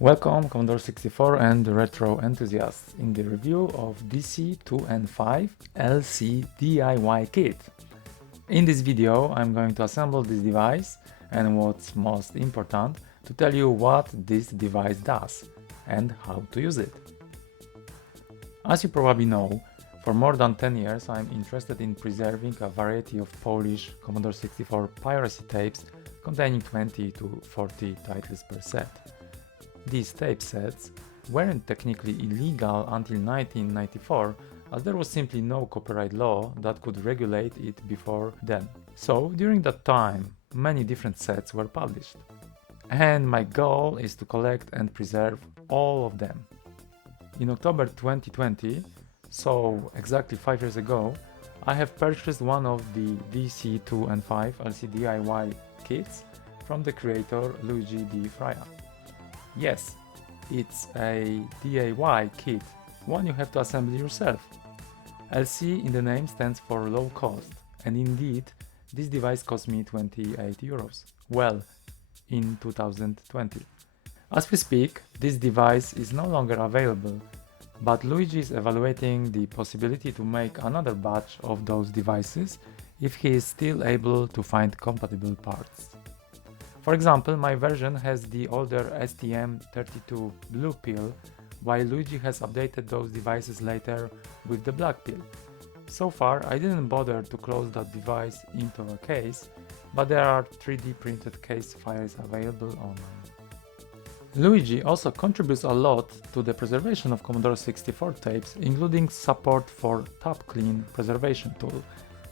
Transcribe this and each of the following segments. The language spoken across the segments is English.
Welcome Commodore 64 and retro enthusiasts in the review of DC2N5-LC DIY kit. In this video I'm going to assemble this device and what's most important, to tell you what this device does and how to use it. As you probably know, for more than 10 years I'm interested in preserving a variety of Polish Commodore 64 piracy tapes containing 20 to 40 titles per set. These tape sets weren't technically illegal until 1994, as there was simply no copyright law that could regulate it before then. So during that time, many different sets were published. And my goal is to collect and preserve all of them. In October 2020, so exactly 5 years ago, I have purchased one of the DC2N5-LC DIY kits from the creator Luigi Di Fraia. Yes, it's a DIY kit, one you have to assemble yourself. LC in the name stands for low cost, and indeed, this device cost me 28 euros. Well, in 2020. As we speak, this device is no longer available, but Luigi is evaluating the possibility to make another batch of those devices if he is still able to find compatible parts. For example, my version has the older STM32 blue pill, while Luigi has updated those devices later with the black pill. So far, I didn't bother to close that device into a case, but there are 3D printed case files available online. Luigi also contributes a lot to the preservation of Commodore 64 tapes, including support for TapClean preservation tool,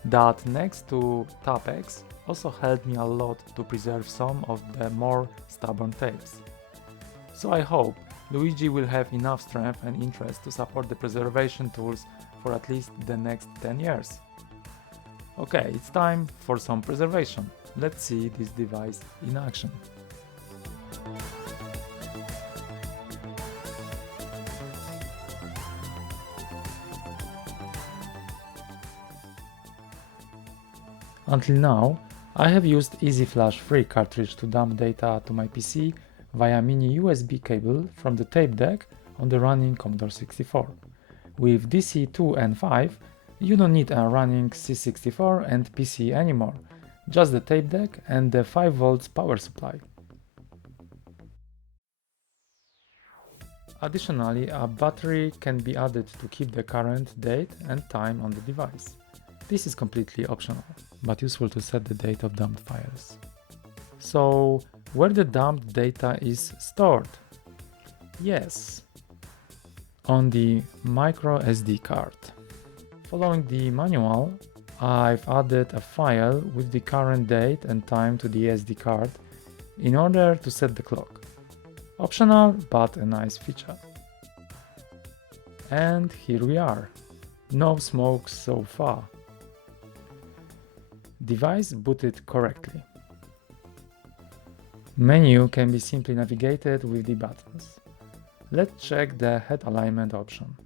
that next to TapX also helped me a lot to preserve some of the more stubborn tapes. So I hope Luigi will have enough strength and interest to support the preservation tools for at least the next 10 years. Okay, it's time for some preservation. Let's see this device in action. Until now, I have used EasyFlash free cartridge to dump data to my PC via mini USB cable from the tape deck on the running Commodore 64. With DC2N5, you don't need a running C64 and PC anymore, just the tape deck and the 5V power supply. Additionally, a battery can be added to keep the current date and time on the device. This is completely optional, but useful to set the date of dumped files. So, where the dumped data is stored? Yes, on the micro SD card. Following the manual, I've added a file with the current date and time to the SD card in order to set the clock. Optional, but a nice feature. And here we are. No smoke so far. Device booted correctly. Menu can be simply navigated with the buttons. Let's check the head alignment option.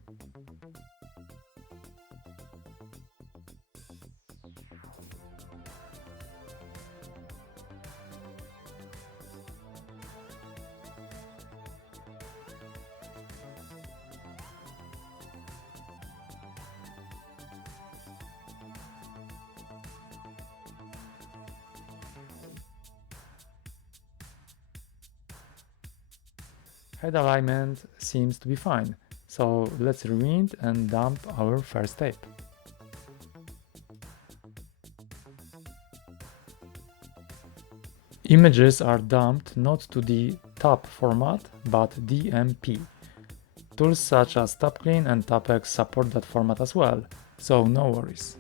Head alignment seems to be fine, so let's rewind and dump our first tape. Images are dumped not to the TAP format, but DMP. Tools such as TapClean and TapX support that format as well, so no worries.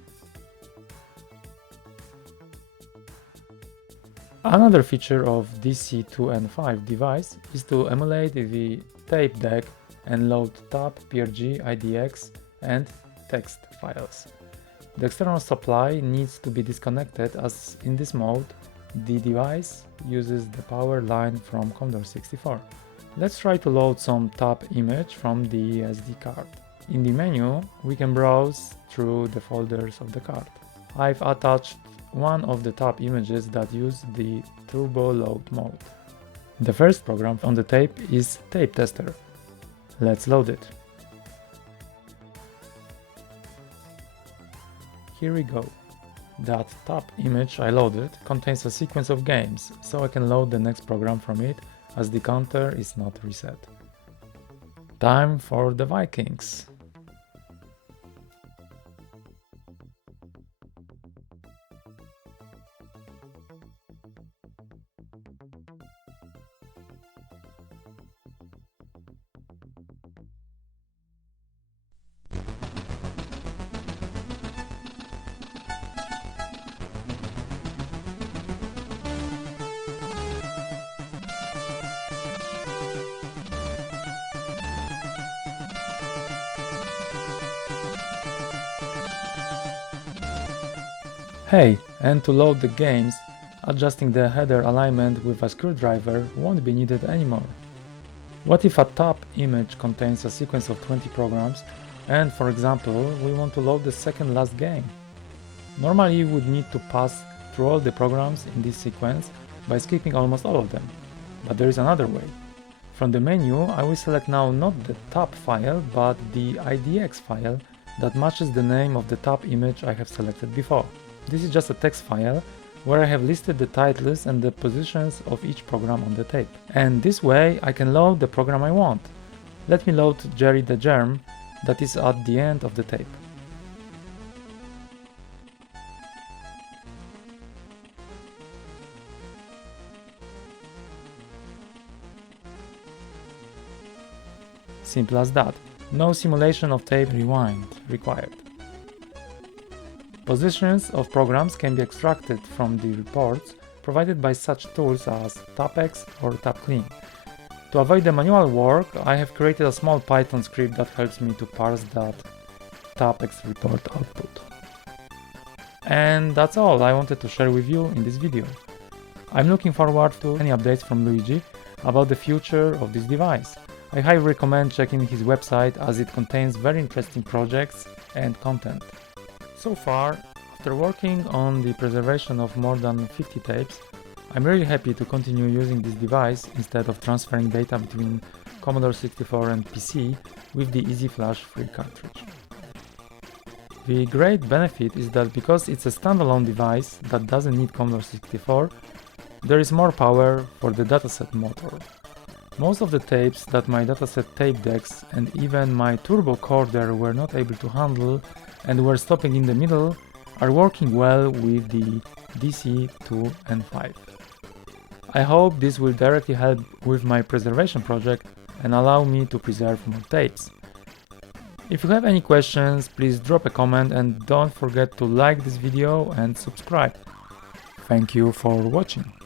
Another feature of DC2N5 device is to emulate the tape deck and load TAP, PRG, IDX and text files. The external supply needs to be disconnected, as in this mode the device uses the power line from Commodore 64. Let's try to load some TAP image from the SD card. In the menu we can browse through the folders of the card. I've attached one of the TAP images that use the turbo load mode. The first program on the tape is Tape Tester. Let's load it. Here we go. That top image I loaded contains a sequence of games, so I can load the next program from it as the counter is not reset. Time for the Vikings. Hey, and to load the games, adjusting the header alignment with a screwdriver won't be needed anymore. What if a top image contains a sequence of 20 programs and, for example, we want to load the second last game? Normally you would need to pass through all the programs in this sequence by skipping almost all of them, but there is another way. From the menu I will select now not the top file but the IDX file that matches the name of the top image I have selected before. This is just a text file where I have listed the titles and the positions of each program on the tape. And this way I can load the program I want. Let me load Jerry the Germ that is at the end of the tape. Simple as that. No simulation of tape rewind required. Positions of programs can be extracted from the reports provided by such tools as TapX or TapClean. To avoid the manual work, I have created a small Python script that helps me to parse that TapX report output. And that's all I wanted to share with you in this video. I'm looking forward to any updates from Luigi about the future of this device. I highly recommend checking his website as it contains very interesting projects and content. So far, after working on the preservation of more than 50 tapes, I'm really happy to continue using this device instead of transferring data between Commodore 64 and PC with the EasyFlash free cartridge. The great benefit is that because it's a standalone device that doesn't need Commodore 64, there is more power for the dataset motor. Most of the tapes that my dataset tape decks and even my turbo recorder were not able to handle and were stopping in the middle are working well with the DC2N5. I hope this will directly help with my preservation project and allow me to preserve more tapes. If you have any questions, please drop a comment and don't forget to like this video and subscribe. Thank you for watching.